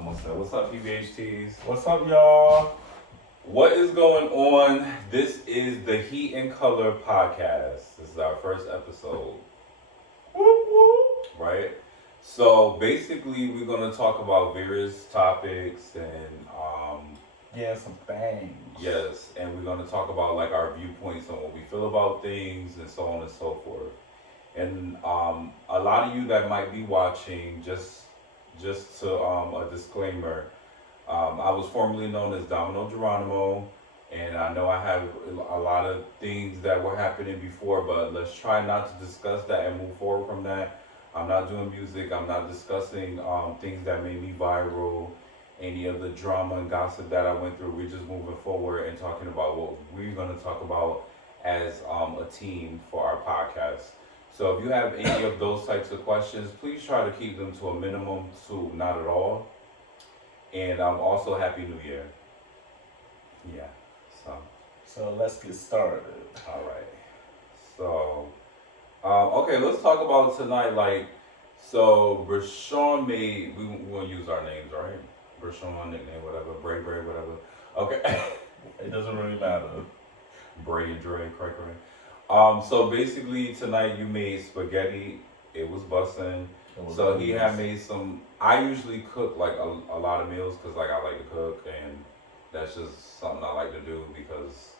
Almost there. What's up, PBHTs? What's up, y'all? What is going on? This is the Heat and Color podcast. This is our first episode. Whoop, whoop. Right? So basically, we're going to talk about various topics and Yeah, some things. yes, and we're going to talk about like our viewpoints on what we feel about things and so on and so forth. And a lot of you that might be watching, just to a disclaimer, I was formerly known as Domino Geronimo, and I know I have a lot of things that were happening before, but let's try not to discuss that and move forward from that. I'm not doing music. I'm not discussing things that made me viral, any of the drama and gossip that I went through. We're just moving forward and talking about what we're going to talk about as a team for our podcast. So if you have any of those types of questions, please try to keep them to a minimum to not at all. And also Happy New Year. Yeah. So let's get started. All right. So okay, let's talk about tonight. Like, so Rashawn made. We gonna use our names, right? Rashawn, nickname, whatever. Bray, whatever. Okay. It doesn't really matter. Bray and Dre, cray. So basically tonight you made spaghetti. It was bussin'. So he had made some. I usually cook like a lot of meals because like I like to cook, and that's just something I like to do because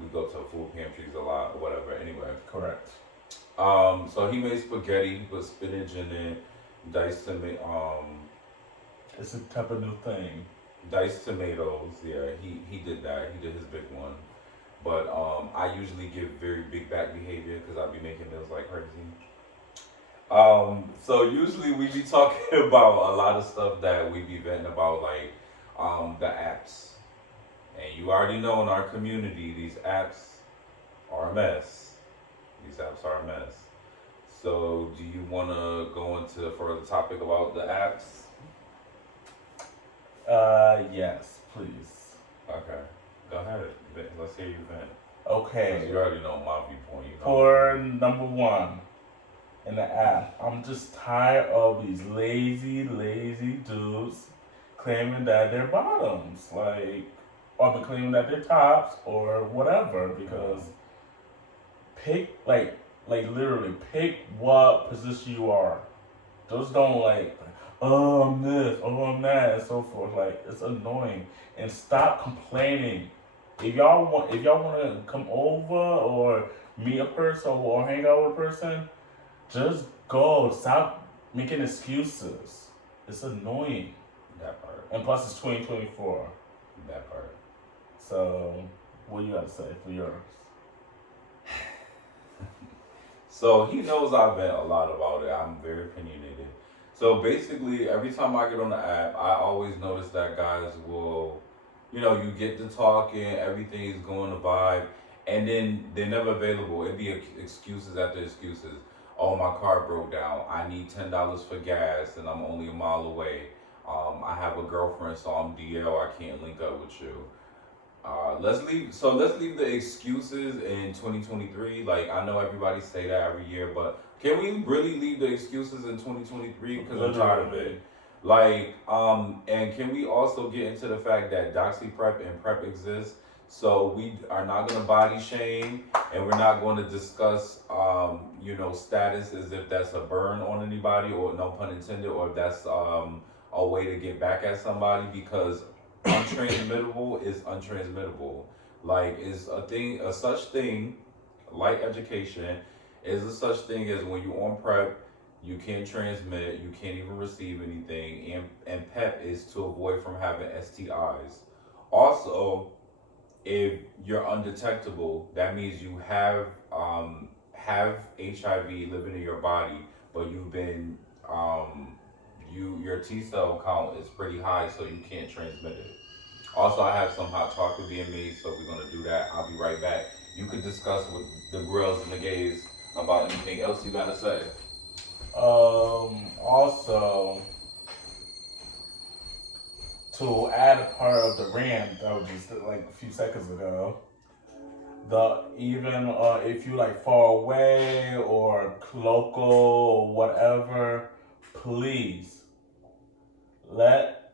we go to food pantries a lot or whatever. Anyway, Correct. so he made spaghetti. He put spinach in it, diced It's a type of new thing. diced tomatoes. Yeah, he did that. He did his big one. But I usually give very big back behavior because I be making meals like crazy. So usually we be talking about a lot of stuff that we be venting about, like the apps. And you already know in our community, these apps are a mess. These apps are a mess. So do you want to go into the further topic about the apps? Yes, please. Okay, go ahead. Let's hear you vent. 'Cause Okay. you already know my viewpoint. You know. For number one, in the app, I'm just tired of these lazy dudes claiming that they're bottoms, like, or they're claiming that they're tops or whatever. Because pick, like literally pick what position you are. Just don't oh I'm this, oh I'm that, and so forth. Like, it's annoying. And stop complaining. If y'all want to come over or meet a person or hang out with a person, just go. Stop making excuses. It's annoying. That part. And plus, it's 2024. That part. So, what you got to say for yours? So he knows I vent a lot about it. I'm very opinionated. So basically, every time I get on the app, I always notice that guys will, you get to talking, everything is going to vibe, and then they're never available. It'd be excuses after excuses. Oh, my car broke down. I need $10 for gas, and I'm only a mile away. I have a girlfriend, so I'm DL. I can't link up with you. Let's leave the excuses in 2023. Like, I know everybody say that every year, but can we really leave the excuses in 2023? Because I'm tired of it. Like, and can we also get into the fact that Doxy Prep and Prep exists? So we are not going to body shame, and we're not going to discuss, status as if that's a burn on anybody, or no pun intended, or if that's a way to get back at somebody, because untransmittable is untransmittable. Like, is a such thing like education is a such thing as when you're on prep, you can't transmit, you can't even receive anything, and PEP is to avoid from having STIs. Also, if you're undetectable, that means you have HIV living in your body, but you've been your T cell count is pretty high, so you can't transmit it. Also, I have some hot chocolate being made, so we're gonna do that. I'll be right back. You could discuss with the grills and the gays about anything else you gotta say. Also, to add a part of the rant that was just like a few seconds ago, even if you like far away or local or whatever, please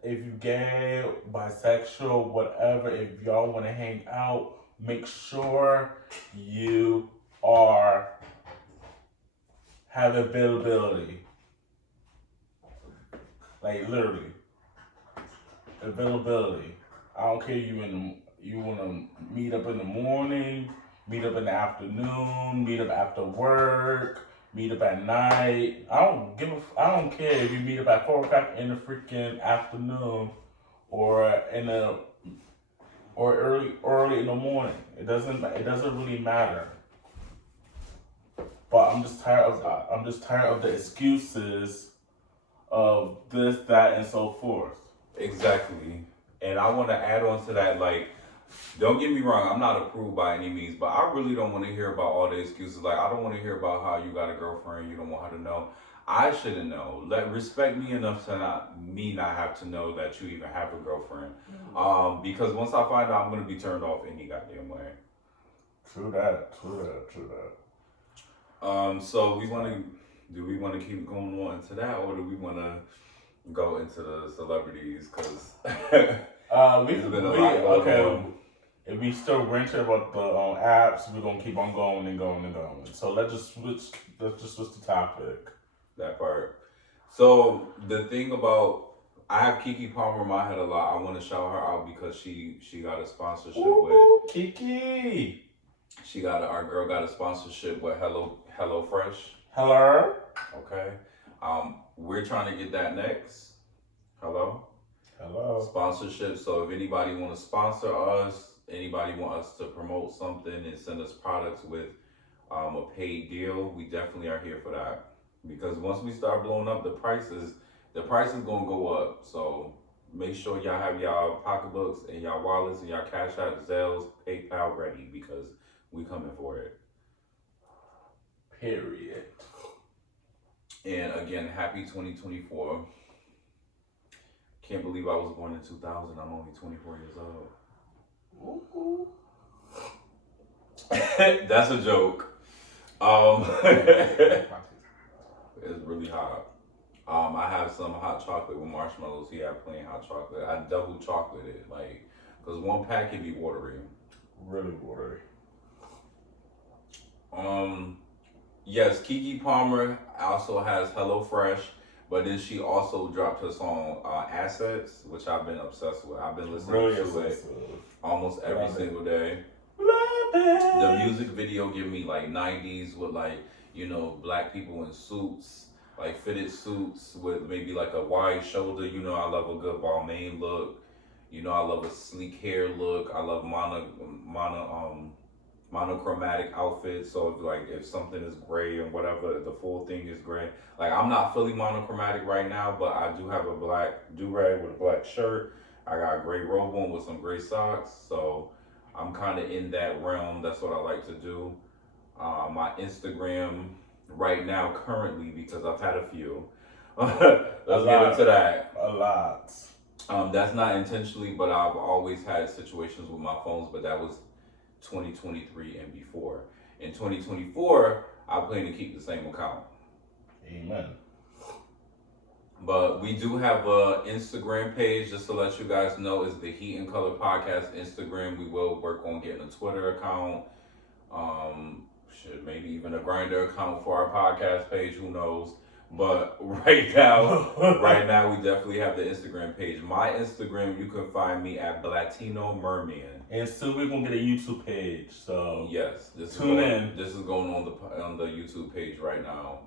if you gay, bisexual, whatever, if y'all want to hang out, make sure you have availability. Like literally, availability. I don't care you want to meet up in the morning, meet up in the afternoon, meet up after work, meet up at night. I don't care if you meet up at 4 o'clock in the freaking afternoon or early in the morning. It doesn't really matter. But I'm just tired of the excuses of this, that, and so forth. Exactly. And I want to add on to that, like, don't get me wrong, I'm not approved by any means, but I really don't want to hear about all the excuses. Like, I don't want to hear about how you got a girlfriend, you don't want her to know. I shouldn't know. Respect me enough to not have to know that you even have a girlfriend. Because once I find out, I'm gonna be turned off any goddamn way. True that. So do we want to keep going on into that, or do we want to go into the celebrities? Because there's been a lot going on. If we still ranting about the apps, we're gonna keep on going and going and going. So let's just switch the topic. That part. So the thing about, I have Keke Palmer in my head a lot. I want to shout her out because she got a sponsorship with Keke. Our girl got a sponsorship with Hello Fresh. Hello. Okay. We're trying to get that next. Hello. Sponsorship. So if anybody want to sponsor us, anybody want us to promote something and send us products with a paid deal, we definitely are here for that. Because once we start blowing up, the price is gonna go up. So make sure y'all have y'all pocketbooks and y'all wallets and y'all Cash App, Zelles, PayPal ready, because we coming for it. Period. And again, happy 2024. Can't believe I was born in 2000. I'm only 24 years old. That's a joke. It's really hot. I have some hot chocolate with marshmallows. He had plain hot chocolate. I double chocolate it, like, because one pack can be watery. Really watery. Yes, Keke Palmer also has HelloFresh, but then she also dropped her song Assets, which I've been obsessed with. I've been listening to it almost every single day. The music video give me like 90s with, like, you know, black people in suits, like fitted suits with maybe like a wide shoulder. You know, I love a good Balmain look. You know, I love a sleek hair look. I love monochromatic outfits. So if something is gray and whatever, the full thing is gray. Like, I'm not fully monochromatic right now, but I do have a black do-rag with a black shirt. I got a gray robe on with some gray socks. So I'm kind of in that realm. That's what I like to do. My Instagram right now, currently, because I've had a few. Let's get into that. A lot. That's not intentionally, but I've always had situations with my phones, but that was 2023 and before. In 2024, I plan to keep the same account. Amen. But we do have a Instagram page, just to let you guys know, is the Heat and Color Podcast Instagram. We will work on getting a Twitter account. Maybe even a Grindr account for our podcast page, who knows. But right now we definitely have the Instagram page. My Instagram, you can find me at Latino Merman. And soon we're gonna get a YouTube page. So yes, tune in. This is going on the YouTube page right now.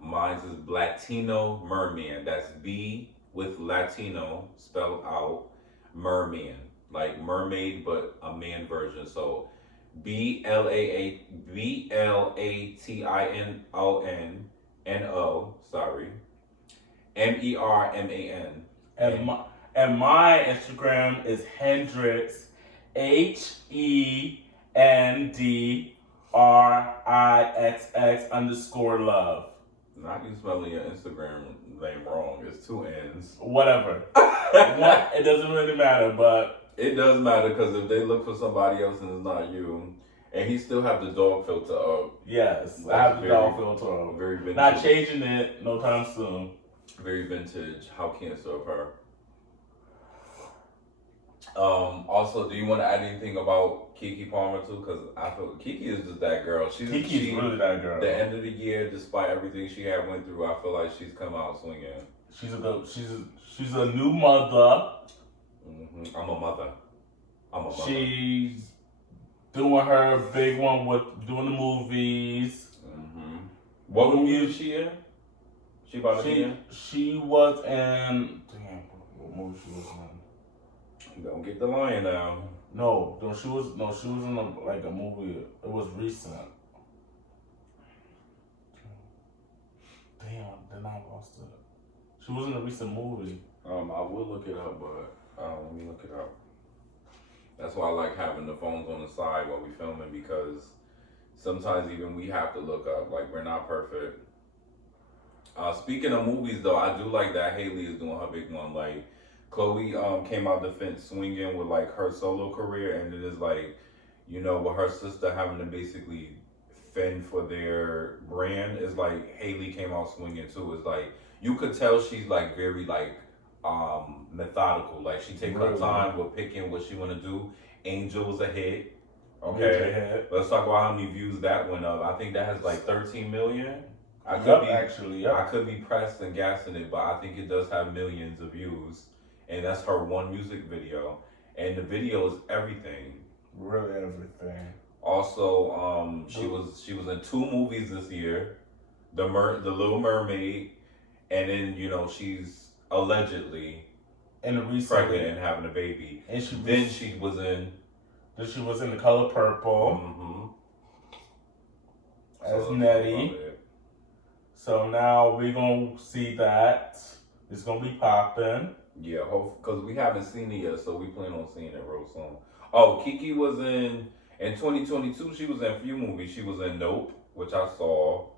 Mine is Latino Merman. That's B with Latino spelled out, Merman, like mermaid but a man version. So BLATINONO. Sorry, MERMAN. And my Instagram is Hendrix HENDRIXX_love. Not you spelling your Instagram name wrong. It's 2 N's. Whatever. It doesn't really matter, but it does matter, because if they look for somebody else and it's not you, and he still have the dog filter up. Yes, I have the dog filter up. Very vintage. Not changing it no time soon. Very vintage. How cancer of her. Also, do you want to add anything about Keke Palmer too? Because I feel Keke is just that girl. Kiki's really that girl. The end of the year, despite everything she had went through, I feel like she's come out swinging. She's a new mother. I'm a mother. She's doing her big one with doing the movies. What movie is she in? She about to be in? She was in. Damn, what movie she was in? Don't get the lion now. No, she was in a movie. It was recent. Damn, then I lost it. She was in a recent movie. I will look it up, but let me look it up. That's why I like having the phones on the side while we filming, because sometimes even we have to look up. Like, we're not perfect. Speaking of movies, though, I do like that Haley is doing her big one. Like, Chloe came out the fence swinging with like her solo career, and it is like, you know, with her sister having to basically fend for their brand, is like Haley came out swinging too. It's like you could tell she's like very like methodical. Like, she take her time with picking what she want to do. Angel was a hit. Okay, let's talk about how many views that went up. I think that has like 13 million. I could be pressed and gassing it, but I think it does have millions of views. And that's her one music video, and the video is everything. Really everything. Also, she was in 2 movies this year, the Little Mermaid, and then, you know, she's allegedly pregnant and having a baby. And she was in The Color Purple. As Nettie. So now we're gonna see that it's gonna be popping. Yeah, because we haven't seen it yet, so we plan on seeing it real soon. Oh, Keke was in 2022. She was in a few movies. She was in Nope, which I saw.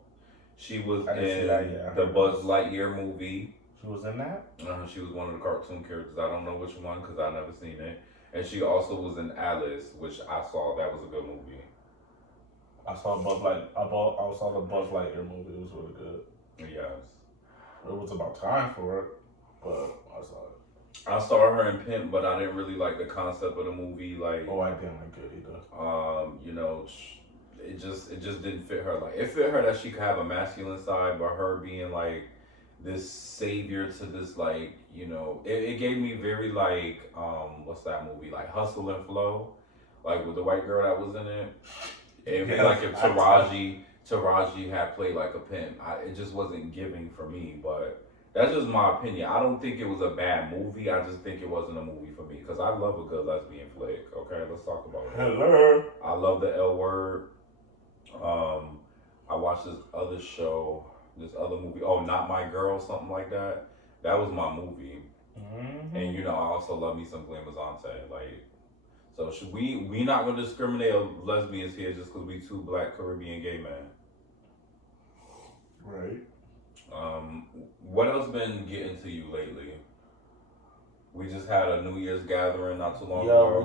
She was in the Buzz Lightyear movie. She was in that? She was one of the cartoon characters. I don't know which one because I never seen it. And she also was in Alice, which I saw. That was a good movie. I saw the Buzz Lightyear movie. It was really good. Yes. It was about time for it, but I saw it. I saw her in Pimp, but I didn't really like the concept of the movie. Like, I didn't like it either. You know, it just didn't fit her. Like, it fit her that she could have a masculine side, but her being like this savior to this, like, you know, it gave me very like what's that movie, like Hustle and Flow, like with the white girl that was in it. It'd be like if Taraji had played like a pimp. It just wasn't giving for me, but that's just my opinion. I don't think it was a bad movie. I just think it wasn't a movie for me, because I love a good lesbian flick. Okay, let's talk about it. Hello. I love the L Word. I watched this other show, this other movie. Oh, Not My Girl, something like that. That was my movie. And, you know, I also love me some Glamazante. Like, so we not gonna discriminate on lesbians here just because we 2 Black Caribbean gay men. Right. What else been getting to you lately? We just had a New Year's gathering not too long ago.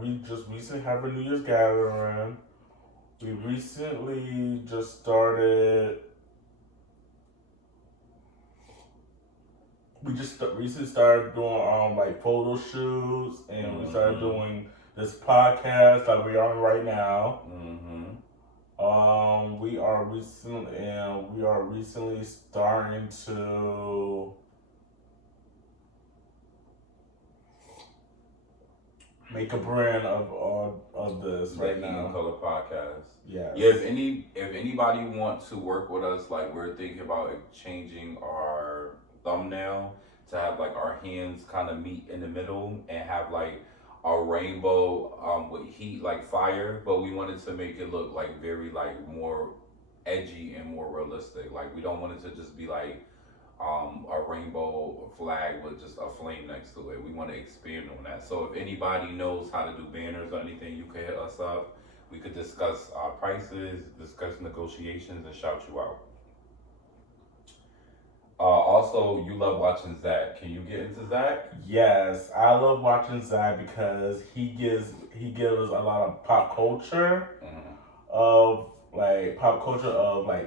We just recently had a New Year's gathering. We recently just started. Recently started doing like photo shoots, and we started doing this podcast that we're on right now. We are recently starting to make a brand of this right now. Theheatincolorpodcast. Yeah. Yeah. If anybody wants to work with us, like, we're thinking about changing our thumbnail to have like our hands kind of meet in the middle and have like a rainbow with heat, like fire, but we wanted to make it look like very like more edgy and more realistic. Like, we don't want it to just be like a rainbow flag with just a flame next to it. We want to expand on that. So if anybody knows how to do banners or anything, you can hit us up. We could discuss prices, discuss negotiations, and shout you out. Also, you love watching Zach. Can you get into Zach? Yes, I love watching Zach because he gives us a lot of pop culture of like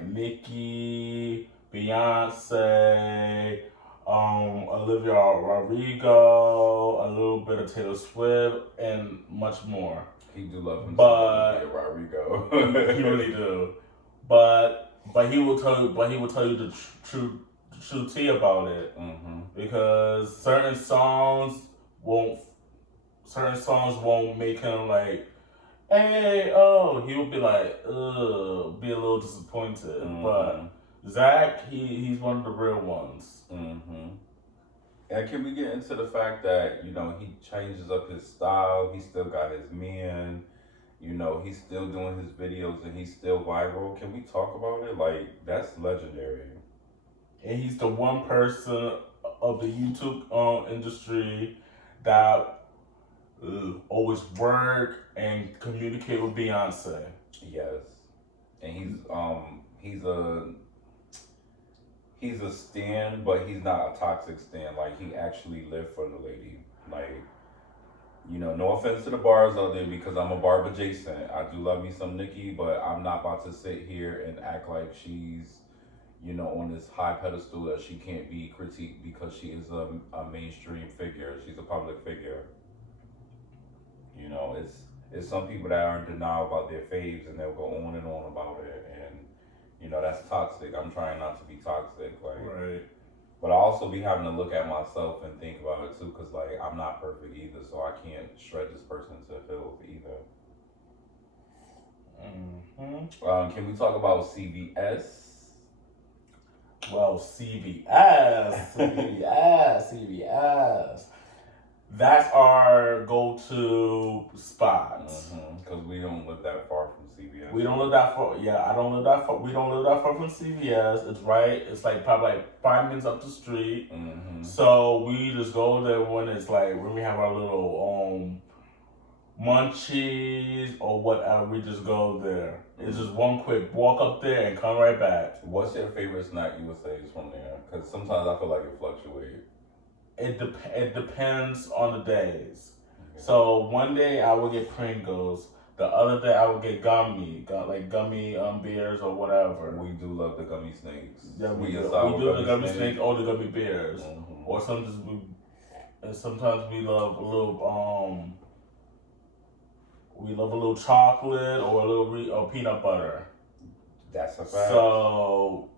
Nicki, Beyonce, Olivia Rodrigo, a little bit of Taylor Swift, and much more. He do love him But some Rodrigo. he really do. But he will tell you. But he will tell you the true tea about it. Mm-hmm. Because certain songs won't make him like, hey, oh, he'll be like, ugh, be a little disappointed. Mm-hmm. But Zach, he's one of the real ones. Mm-hmm. And can we get into the fact that, he changes up his style, he still got his men, he's still doing his videos and he's still viral. Can we talk about it? Like, that's legendary. And he's the one person of the YouTube industry that always work and communicate with Beyonce. Yes. And he's a stan, but he's not a toxic stan. Like, he actually lived for the lady. Like, no offense to the bars out there because I'm a barb adjacent. I do love me some Nicki, but I'm not about to sit here and act like she's, on this high pedestal that she can't be critiqued because she is a mainstream figure. She's a public figure. It's some people that are in denial about their faves and they'll go on and on about it. And, that's toxic. I'm trying not to be toxic. Like, right. But I also be having to look at myself and think about it too, because like I'm not perfect either, so I can't shred this person to filth either. Mm-hmm. Can we talk about CVS? Well, CVS. That's our go-to spot. Because we don't live that far from CVS. We don't live that far. Yeah, I don't live that far. We don't live that far from CVS. It's right. It's like probably like 5 minutes up the street. Mm-hmm. So we just go there when we have our little munchies or whatever. We just go there. It's just one quick walk up there and come right back. What's your favorite snack you would say is from there? Because sometimes I feel like it fluctuates. It depends on the days. Okay. So one day I will get Pringles. The other day I will get gummy beers or whatever. We do love the gummy snakes. Yeah, we do the gummy snakes or the gummy bears. Mm-hmm. Or sometimes we love a little chocolate or a little peanut butter. That's a fact. So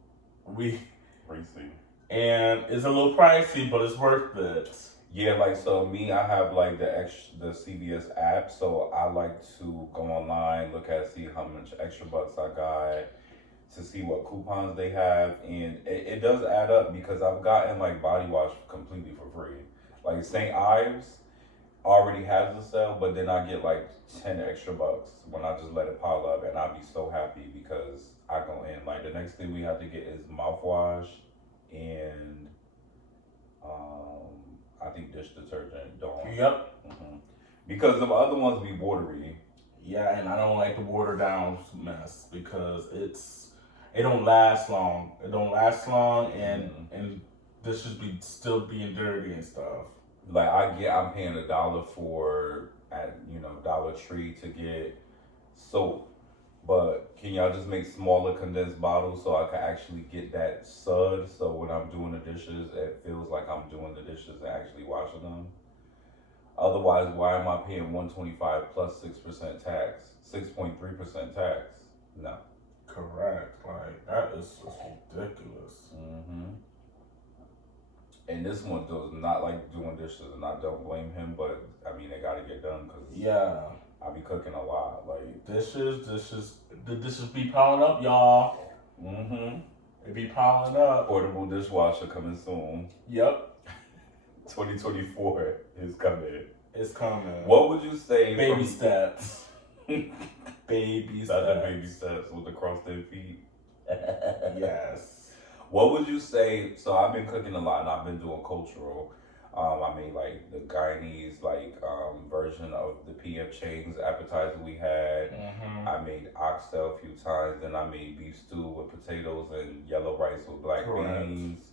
Pricey. And it's a little pricey, but it's worth it. Yeah, like, so me, I have like the CVS app, so I like to go online, see how much extra bucks I got, to see what coupons they have, and it does add up because I've gotten like body wash completely for free. Like St. Ives already has the sale, but then I get like 10 extra bucks when I just let it pile up, and I'll be so happy because I go in. Like the next thing we have to get is mouthwash and I think dish detergent. Yep. Mm-hmm. Because the other ones be watery. Yeah, and I don't like the watered down mess because it don't last long. It don't last long, and this should be still being dirty and stuff. Like I'm paying $1 for at Dollar Tree to get soap. But can y'all just make smaller condensed bottles so I can actually get that sud? So when I'm doing the dishes, it feels like I'm doing the dishes and actually washing them. Otherwise, why am I paying $125 plus 6% tax, 6.3% tax? No. Correct. Like that is just ridiculous. Mm-hmm. And this one does not like doing dishes, and I don't blame him. But I mean, they gotta get done because I be cooking a lot. Like the dishes be piling up, y'all. Mm-hmm. It be piling up. Portable dishwasher coming soon. Yep. 2024 is coming. It's coming. What would you say? Baby steps. Baby steps. Other baby steps with the crossed-in feet. Yes. What would you say? So I've been cooking a lot, and I've been doing cultural. I made like the Guyanese version of the P.F. Chang's appetizer we had. Mm-hmm. I made oxtail a few times. Then I made beef stew with potatoes and yellow rice with black beans.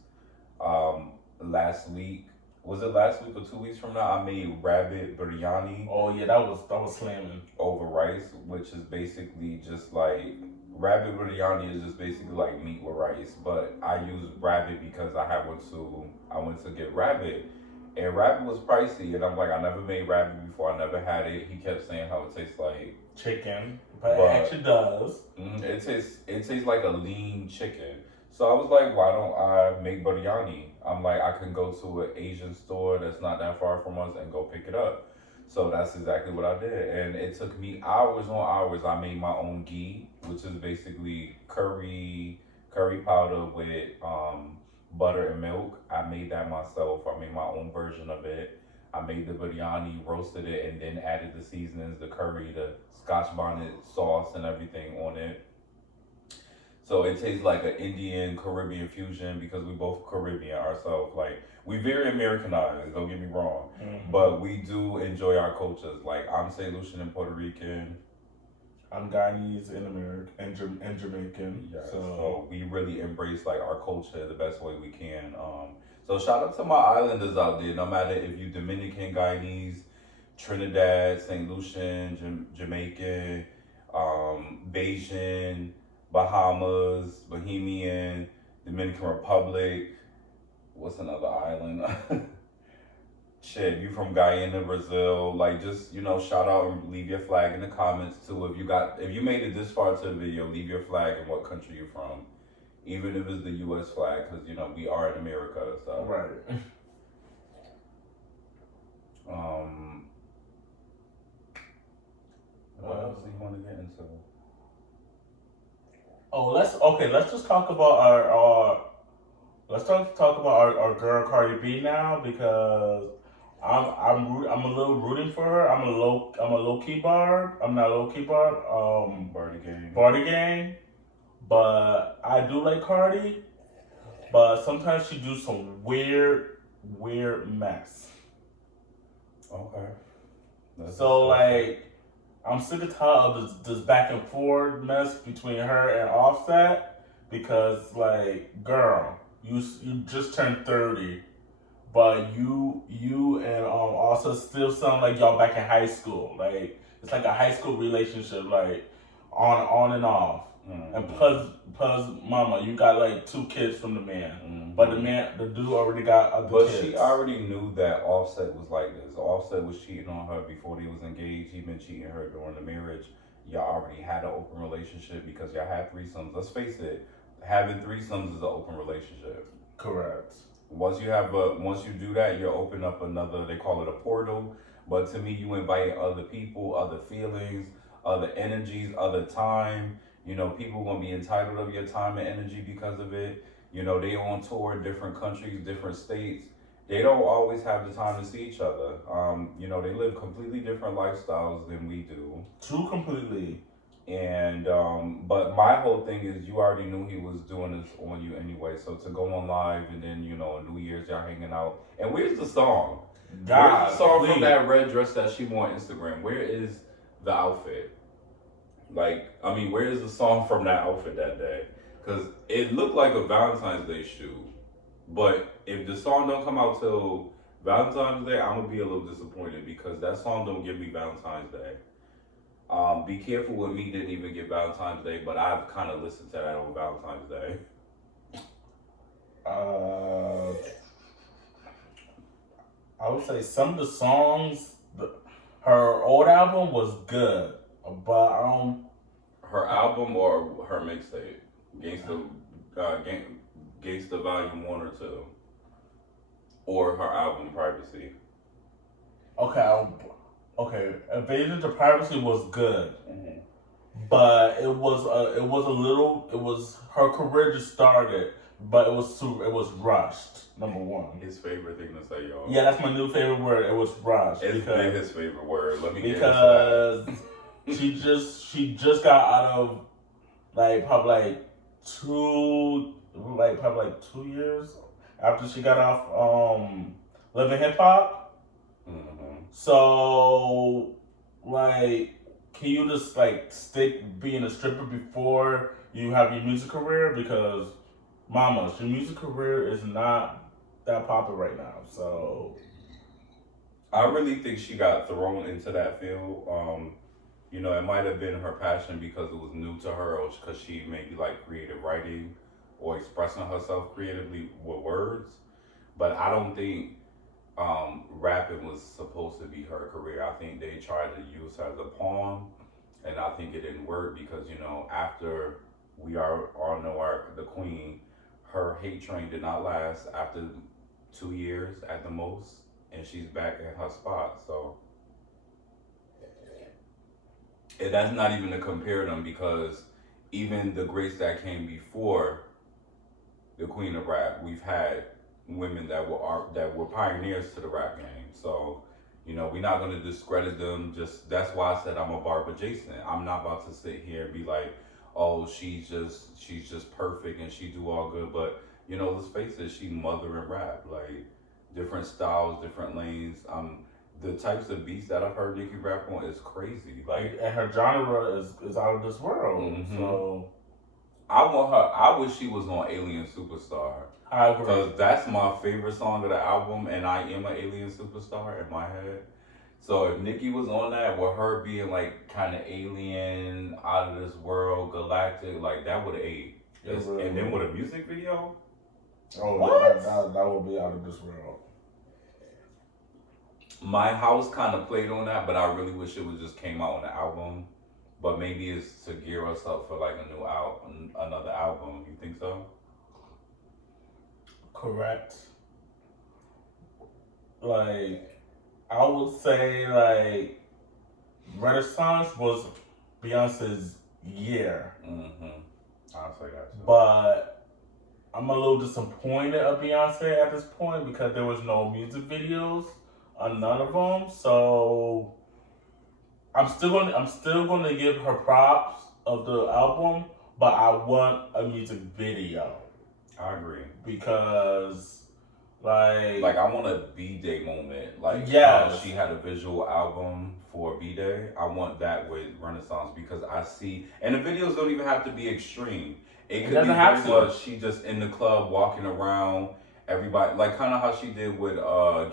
Last week or 2 weeks from now, I made rabbit biryani. Oh yeah, that was slamming. Over rice, which is basically just like rabbit biryani is just basically like meat with rice, but I use rabbit because I went to get rabbit, and rabbit was pricey, and I'm like, I never made rabbit before, I never had it. He kept saying how it tastes like chicken, but it but actually does. it tastes like a lean chicken. So I was like, why don't I make biryani? I'm like, I can go to an Asian store that's not that far from us and go pick it up. So that's exactly what I did, and it took me hours on hours. I made my own ghee, which is basically curry powder with butter and milk. I made that myself. I made my own version of it. I made the biryani, roasted it, and then added the seasonings, the curry, the Scotch bonnet sauce, and everything on it. So it tastes like an Indian Caribbean fusion because we both Caribbean ourselves. Like we very Americanized. Don't get me wrong, but we do enjoy our cultures. Like I'm Saint Lucian and Puerto Rican. I'm Guyanese in America and Jamaican. Yeah, So so we really embrace like our culture the best way we can. So shout out to my islanders out there. No matter if you Dominican, Guyanese, Trinidad, Saint Lucian, Jamaican, Bayesian, Bahamas, Bohemian, Dominican Republic. What's another island? Shit, you from Guyana, Brazil? Like, just shout out and leave your flag in the comments too. If you made it this far to the video, leave your flag and what country you're from, even if it's the U.S. flag, because we are in America. So right. What else do you want to get into? Oh, let's just talk about our girl Cardi B now because I'm a little rooting for her. I'm a low key barb. I'm not low key barb. Barty gang. But I do like Cardi. But sometimes she do some weird mess. Okay. So like, I'm sick and tired of this back and forth mess between her and Offset because like, girl, you just turned 30, but you and Offset still sound like y'all back in high school. Like it's like a high school relationship, like on and off. Mm-hmm. And plus, mama, you got like 2 kids from the man, but the dude already got other kids. But she already knew that Offset was like this. Offset was cheating on her before they was engaged. He been cheating her during the marriage. Y'all already had an open relationship because y'all had threesomes. Let's face it, having threesomes is an open relationship. Correct. Once you do that, you open up another. They call it a portal. But to me, you invite other people, other feelings, other energies, other time. People gonna be entitled of your time and energy because of it. They on tour, different countries, different states. They don't always have the time to see each other. They live completely different lifestyles than we do. True, completely. And but my whole thing is you already knew he was doing this on you anyway. So to go on live and then New Year's y'all hanging out. And where's the song? Where's the song from that red dress that she wore on Instagram? Where is the outfit? Where is the song from that outfit that day? Because it looked like a Valentine's Day shoot. But if the song don't come out till Valentine's Day, I'm going to be a little disappointed because that song don't give me Valentine's Day. Be Careful With Me didn't even get Valentine's Day, but I've kind of listened to that on Valentine's Day. I would say some of the songs, her old album was good. But her album or her mixtape, Gangsta Volume 1 or 2, or her album Privacy. Okay. Invasion to Privacy was good, but it was her career just started, but it was rushed. Number one, his favorite thing to say, y'all. Yeah, that's my new favorite word. It was rushed. It's been his favorite word. Let me get into that. She just got out of probably 2 years after she got off Living Hip Hop. So can you just stick being a stripper before you have your music career? Because mama, your music career is not that popular right now. So I really think she got thrown into that field. You know, it might have been her passion because it was new to her, or because she maybe like creative writing or expressing herself creatively with words. But I don't think rapping was supposed to be her career. I think they tried to use her as a pawn, and I think it didn't work because you know after we are all know our the queen, her hate train did not last after 2 years at the most, and she's back in her spot. So and that's not even to compare them because even the greats that came before the queen of rap, we've had women that were pioneers to the rap game. So, you know, we're not gonna discredit them. Just that's why I said I'm a barb adjacent. I'm not about to sit here and be like, oh, she's just perfect and she do all good. But you know, let's face it, she mother in rap. Like different styles, different lanes. The types of beats that I've heard Nicki rap on is crazy. Like, and her genre is out of this world. So I want her. I wish she was on Alien Superstar. I agree. Because that's my favorite song of the album, and I am an alien superstar in my head. So if Nicki was on that, with her being like kind of alien, out of this world, galactic, like that would have ate. Really And then with a music video, Oh, what? That would be out of this world. My house kind of played on that, but I really wish it would just came out on the album. But maybe it's to gear us up for like a new album, another album. You think so? Correct. Like, I would say, like, Renaissance was Beyonce's year. I'll say that too. But I'm a little disappointed of Beyonce at this point because there was no music videos on none of them. So I'm still gonna give her props of the album, but I want a music video. I agree. Because like I want a B-Day moment. Like yes. She had a visual album for B-Day. I want that with Renaissance because I see, and the videos don't even have to be extreme. It could be very much she just in the club walking around, everybody like kind of how she did with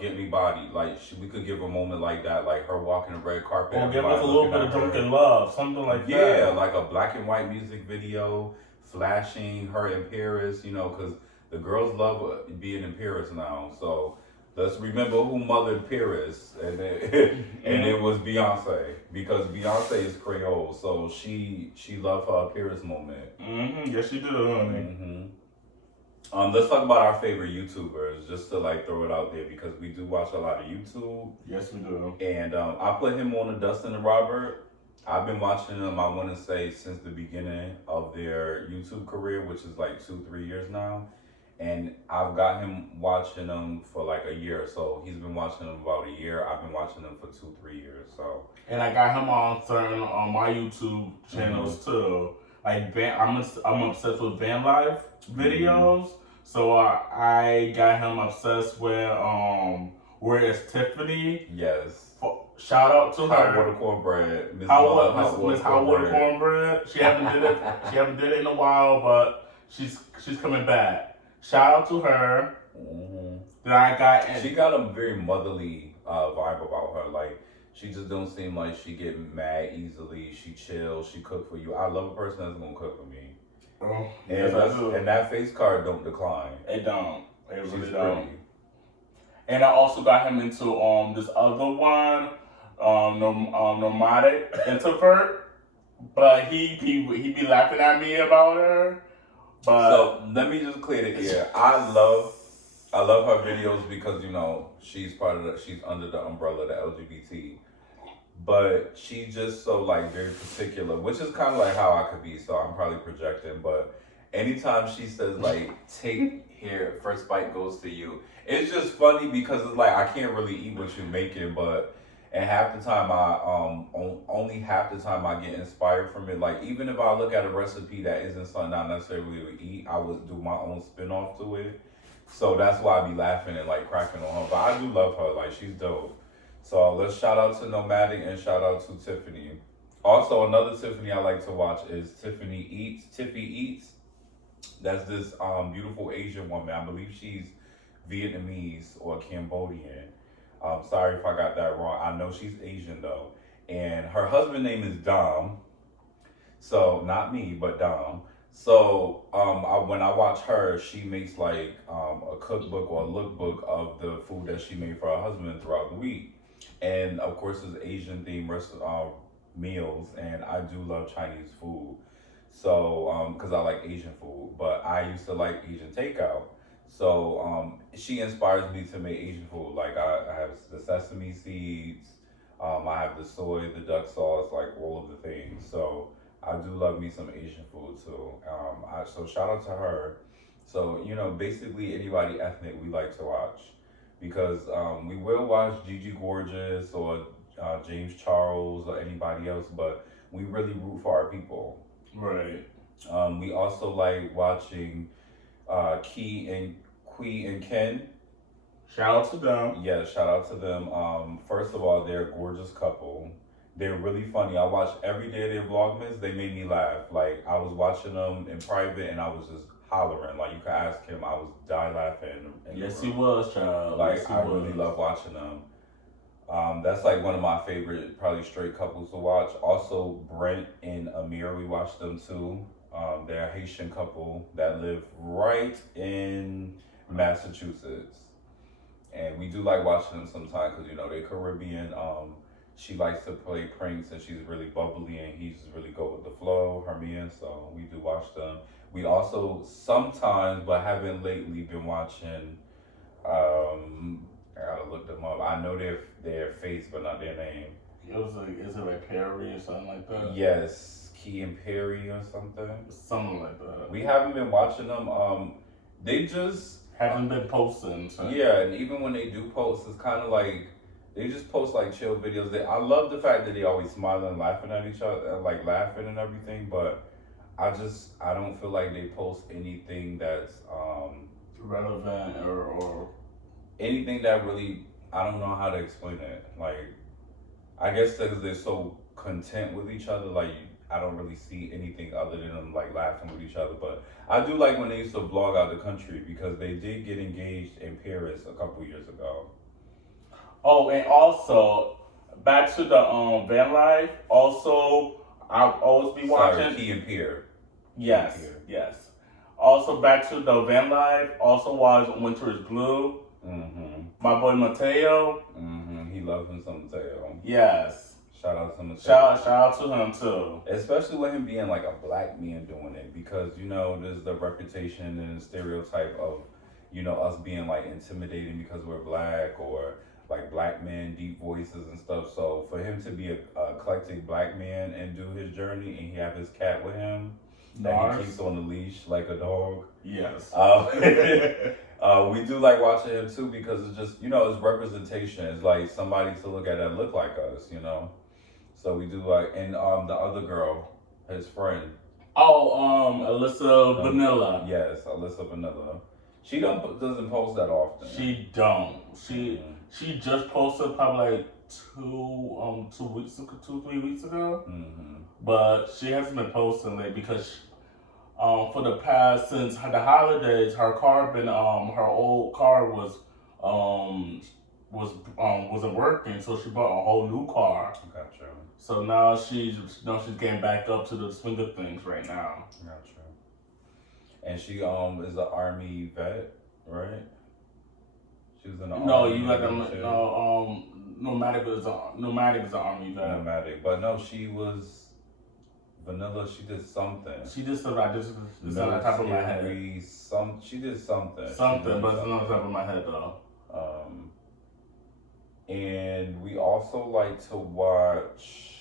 Get Me Body. Like we could give a moment like that, like her walking the red carpet. Or give us a little bit of Drunken Love, something like that. Yeah, like a black and white music video, flashing her in Paris. You know, because the girls love being in Paris now. So let's remember who mothered Paris, and it was Beyonce because Beyonce is Creole, so she loved her Paris moment. Yes, she did, honey. Let's talk about our favorite YouTubers, just to like throw it out there because we do watch a lot of YouTube. Yes, we do. And I put him on the Dustin and Robert. I've been watching them, I want to say, since the beginning of their YouTube career, which is like 2-3 years now. And I've got him watching them for like a year or so. He's been watching them about a year. I've been watching them for 2-3 years. So. And I got him on certain on my YouTube channels too. Like I'm obsessed with van life videos. So I got him obsessed with Where Is Tiffany? Yes. Shout out to her. Hot water cornbread. Miss Hot water cornbread. She haven't did it. She haven't did it in a while, but she's coming back. Shout out to her. Then she got a very motherly vibe about her. Like she just don't seem like she get mad easily. She chill. She cook for you. I love a person that's gonna cook for me. Oh, and that face card don't decline. It don't. It really She's don't. pretty. And I also got him into this other one, nomadic introvert. But he be laughing at me about her. But so let me just clear the air. I love her videos because you know she's under the umbrella of the LGBT. But she just so like very particular, which is kind of like how I could be. So I'm probably projecting. But anytime she says like take here, first bite goes to you. It's just funny because it's like I can't really eat what you're making, but and half the time only half the time I get inspired from it. Like even if I look at a recipe that isn't something I necessarily would eat, I would do my own spin off to it. So that's why I be laughing and like cracking on her. But I do love her, like she's dope. So let's shout out to Nomadic and shout out to Tiffany. Also another Tiffany I like to watch is Tiffy Eats. That's this beautiful Asian woman. I believe she's Vietnamese or Cambodian. Sorry if I got that wrong. I know she's Asian though. and her husband name is Dom. So not me, but Dom. So when I watch her, she makes like a cookbook or a lookbook of the food that she made for her husband throughout the week, and of course it's Asian themed meals, and I do love Chinese food. So because I like Asian food, but I used to like Asian takeout. So she inspires me to make Asian food. Like I have the sesame seeds, I have the soy, the duck sauce, like all of the things. So I do love me some Asian food too. So shout out to her. So basically anybody ethnic we like to watch because we will watch Gigi Gorgeous or James Charles or anybody else, but we really root for our people. Right. We also like watching Key and Qui and Ken. Shout out to them. Yeah, shout out to them. First of all, they're a gorgeous couple. They're really funny. I watch every day their vlogmas. They made me laugh. Like I was watching them in private and I was just hollering. Like you could ask him, I was die laughing. Yes, he was, child. Like yes, I really love watching them. That's like one of my favorite, probably straight couples to watch. Also, Brent and Amir, we watch them too. They're a Haitian couple that live right in Massachusetts, and we do like watching them sometimes because they're Caribbean. She likes to play pranks and she's really bubbly and he's just really go with the flow, her man. So we do watch them. We also sometimes, but haven't lately, been watching. I gotta look them up. I know their face, but not their name. It was like, is it like Perry or something like that? Yes, Key and Perry or something. Something like that. We haven't been watching them. They just haven't been posting. So. Yeah, and even when they do post, it's kind of like they just post like chill videos. I love the fact that they always smiling and laughing at each other, like laughing and everything. But I don't feel like they post anything that's relevant or anything that really, I don't know how to explain it. Like, I guess because they're so content with each other, like I don't really see anything other than them like laughing with each other. But I do like when they used to vlog out the country because they did get engaged in Paris a couple years ago. Oh, and also back to the van life. Also, I'll always be watching Key and Pierre. Yes, yes. Also back to the van life. Also watch Winter is Blue. Mm-hmm. My boy Mateo. Mm-hmm. He loves him some Mateo. Yes. Shout out to Mateo. Shout out to him too. Especially with him being like a black man doing it because there's the reputation and the stereotype of us being like intimidating because we're black or like black men, deep voices and stuff. So for him to be a eclectic black man and do his journey and he have his cat with him that he keeps on the leash like a dog. Yes. We do like watching him too because it's just it's representation. It's like somebody to look at that look like us, So we do like, and the other girl, his friend. Oh, Alyssa Vanilla. Yes, Alyssa Vanilla. She doesn't post that often. She don't. She just posted probably like 2-3 weeks ago. Mm-hmm. But she hasn't been posting lately because for the past since the holidays, her car been her old car wasn't working, so she bought a whole new car. Gotcha. So now she's getting back up to the swing of things right now. Gotcha. And she is an army vet, right? She was in the army. Nomadic is an army vet. Nomadic, but no, she was Vanilla. She did something. She did something. It's on the top of my head. She did something. Something, but it's not on the top of my head though. And we also like to watch.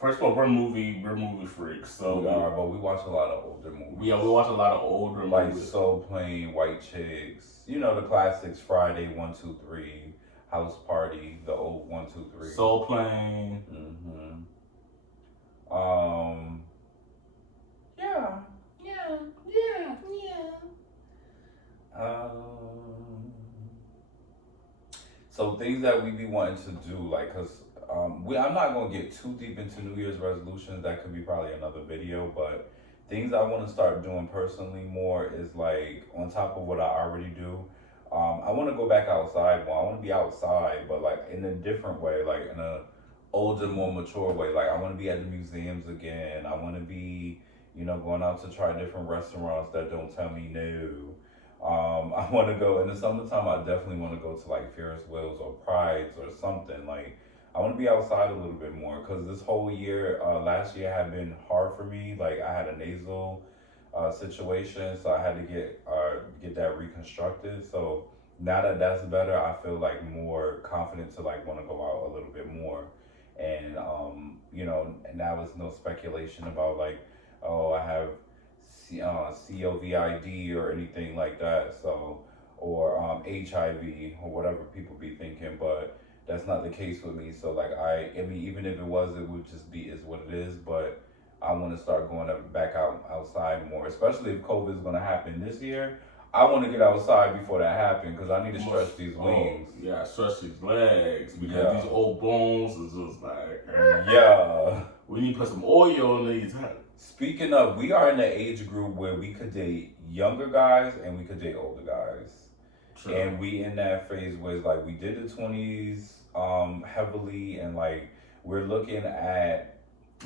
First of all, we're movie freaks, so we are, but we watch a lot of older movies. Yeah, we watch a lot of older like movies. Soul Plane, White Chicks, the classics. Friday 1, 2, 3, House Party, the old 1, 2, 3. Soul Plane. Mm-hmm. Yeah. So things that we be wanting to do, like, cause I'm not gonna get too deep into New Year's resolutions. That could be probably another video, but things I want to start doing personally more is like on top of what I already do. I want to go back outside more. I want to be outside, but like in a different way, like in a older, more mature way. Like I want to be at the museums again. I want to be, going out to try different restaurants that don't tell me no. I want to go in the summertime. I definitely want to go to like Ferris wheels or Prides or something. Like I want to be outside a little bit more because this whole year, last year had been hard for me. Like I had a nasal situation, so I had to get that reconstructed. So now that that's better, I feel like more confident to like want to go out a little bit more. And now it's no speculation about like, oh, I have COVID or anything like that. So or HIV or whatever people be thinking, but that's not the case with me. So like I mean, even if it was, it would just be is what it is. But I want to start going back outside more, especially if COVID is going to happen this year. I want to get outside before that happens because I need to stretch these wings. Yeah, stretch these legs because these old bones is just like. Yeah. We need to put some oil on these. Speaking of, we are in the age group where we could date younger guys and we could date older guys. True. And we in that phase where it's like we did the 20s heavily, and like we're looking at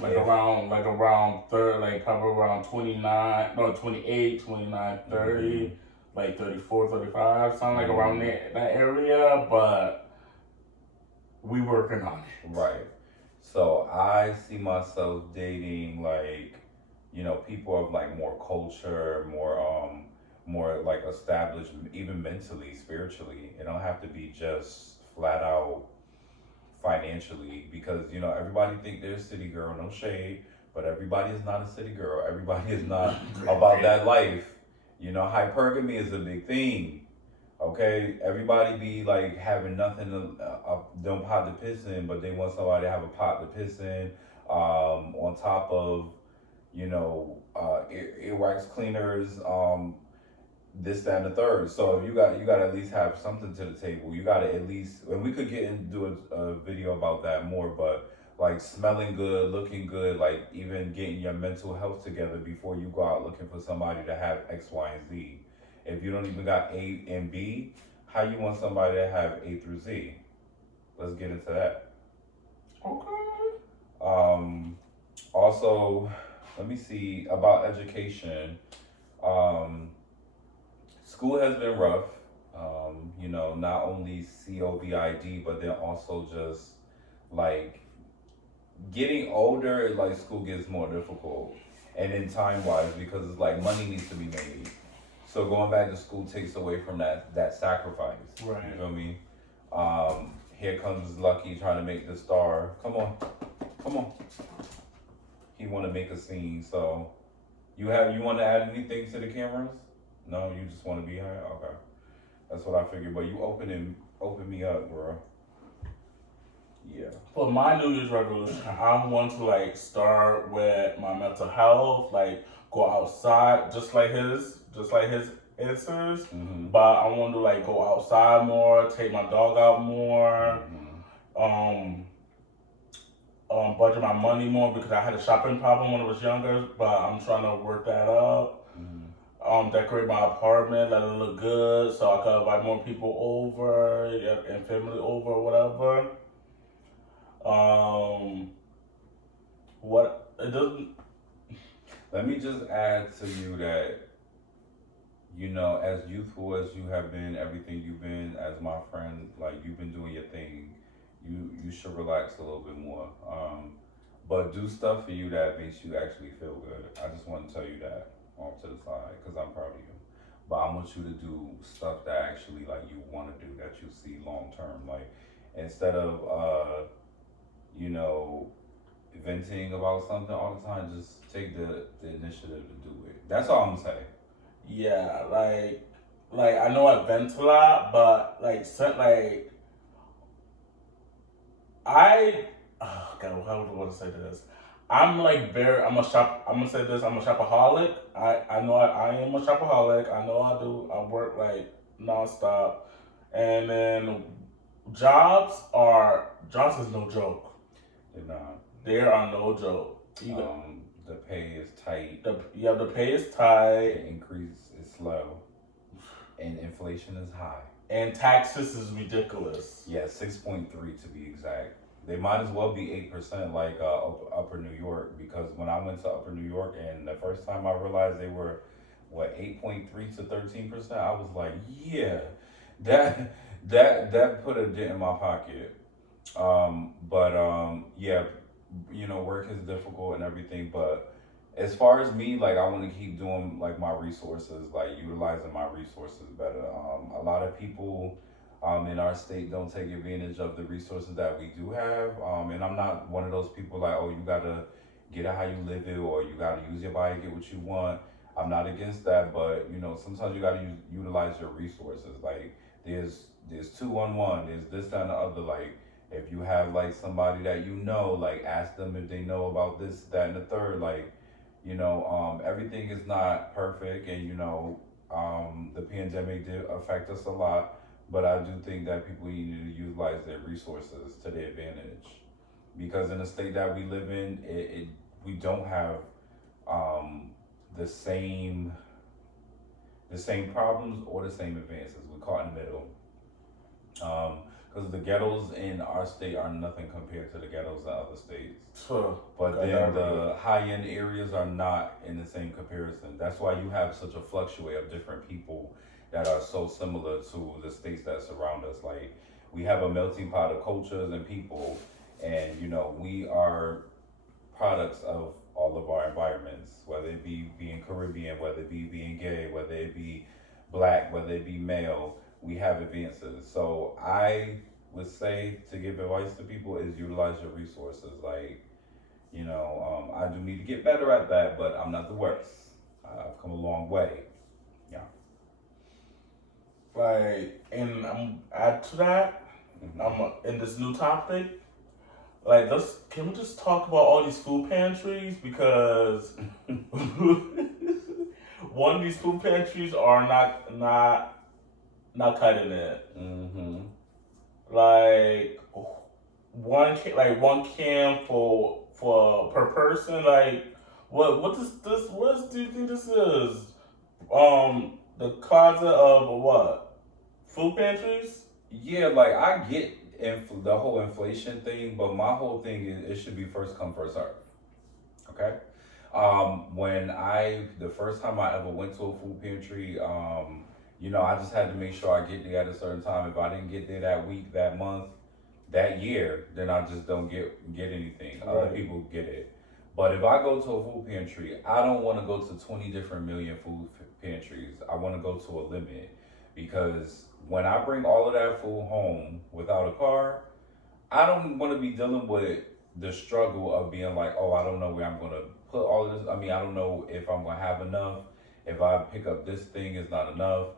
around third, like probably around 29, no 28, 29, 30, like 34, 35, something like around that area, but we working on it. Right. So I see myself dating like, people of like more culture, more like established, even mentally, spiritually. It don't have to be just flat out financially, because everybody think they're a city girl, no shade, but everybody is not a city girl. Everybody is not about that life. Hypergamy is a big thing. Okay, everybody be like having nothing don't pot to piss in, but they want somebody to have a pot to piss in. On top of earwax cleaners, this, that, and the third. So you got to at least have something to the table. You got to at least, and we could get into a video about that more, but like smelling good, looking good, like even getting your mental health together before you go out looking for somebody to have X, Y, and Z. If you don't even got A and B, how you want somebody to have A through Z? Let's get into that. Okay. Also, let me see about education. School has been rough. Not only COVID, but then also just like getting older, like school gets more difficult. And in time wise, because it's like money needs to be made. So going back to school takes away from that sacrifice. Right. You feel me? Here comes Lucky trying to make the star. Come on. He want to make a scene. So you want to add anything to the cameras? No, you just want to be here? Okay. That's what I figured. But you open me up, bro. Yeah. For my New Year's resolution, I want to like start with my mental health, like go outside, just like his answers. Mm-hmm. But I want to like go outside more, take my dog out more, budget my money more because I had a shopping problem when I was younger, but I'm trying to work that up. Decorate my apartment, let it look good, so I can invite more people over and family over, or whatever. What it doesn't. Let me just add to you that, as youthful as you have been, everything you've been, as my friend, like you've been doing your thing, you should relax a little bit more. But do stuff for you that makes you actually feel good. I just want to tell you that off to the side because I'm proud of you. But I want you to do stuff that actually like you want to do, that you see long term. Like instead of venting about something all the time, just take the initiative to do it. That's all I'm saying. Yeah, like I know I vent a lot, but oh God, how do I want to say this? I'm gonna say this, I'm a shopaholic. I know I am a shopaholic. I know I do. I work like nonstop. And then jobs is no joke. They're not. They are no joke. The pay is tight. The pay is tight. The increase is slow. And inflation is high. And taxes is ridiculous. Yeah, 6.3 to be exact. they might as well be 8% like Upper New York, because when I went to Upper New York and the first time I realized they were what 8.3 to 13%, I was like, yeah, that that put a dent in my pocket. But yeah, work is difficult and everything, but as far as me, like I want to keep doing like my resources, like utilizing my resources better. A lot of people in our state don't take advantage of the resources that we do have. And I'm not one of those people like, oh, you gotta get it how you live it, or you gotta use your body to get what you want. I'm not against that, but sometimes you gotta utilize your resources. Like there's 2-on-1, there's this that, and the other. Like if you have like somebody that like ask them if they know about this, that, and the third. Like everything is not perfect, and the pandemic did affect us a lot, but I do think that people need to utilize their resources to their advantage, because in the state that we live in, we don't have um, the same problems or the same advances. We're caught in the middle. Because the ghettos in our state are nothing compared to the ghettos in other states. But then the high end areas are not in the same comparison. That's why you have such a fluctuate of different people that are so similar to the states that surround us. Like we have a melting pot of cultures and people, and we are products of all of our environments, whether it be being Caribbean, whether it be being gay, whether it be black, whether it be male. We have advances. So I would say to give advice to people is utilize your resources. Like, I do need to get better at that, but I'm not the worst. I've come a long way. Yeah. Like, and I'm add to that. Mm-hmm. I'm in this new topic. Like, can we just talk about all these food pantries, because one of these food pantries are not cutting it. Mm-hmm. Like one can for per person. Like what is this? What do you think this is? The closet of what? Food pantries? Yeah, like I get the whole inflation thing, but my whole thing is it should be first come first serve. Okay. The first time I ever went to a food pantry, I just had to make sure I get there at a certain time. If I didn't get there that week, that month, that year, then I just don't get anything. Other people get it. But if I go to a food pantry, I don't want to go to 20 different million food pantries. I want to go to a limit, because when I bring all of that food home without a car, I don't want to be dealing with the struggle of being like, oh, I don't know where I'm going to put all of this. I mean, I don't know if I'm going to have enough. If I pick up this thing, it's not enough.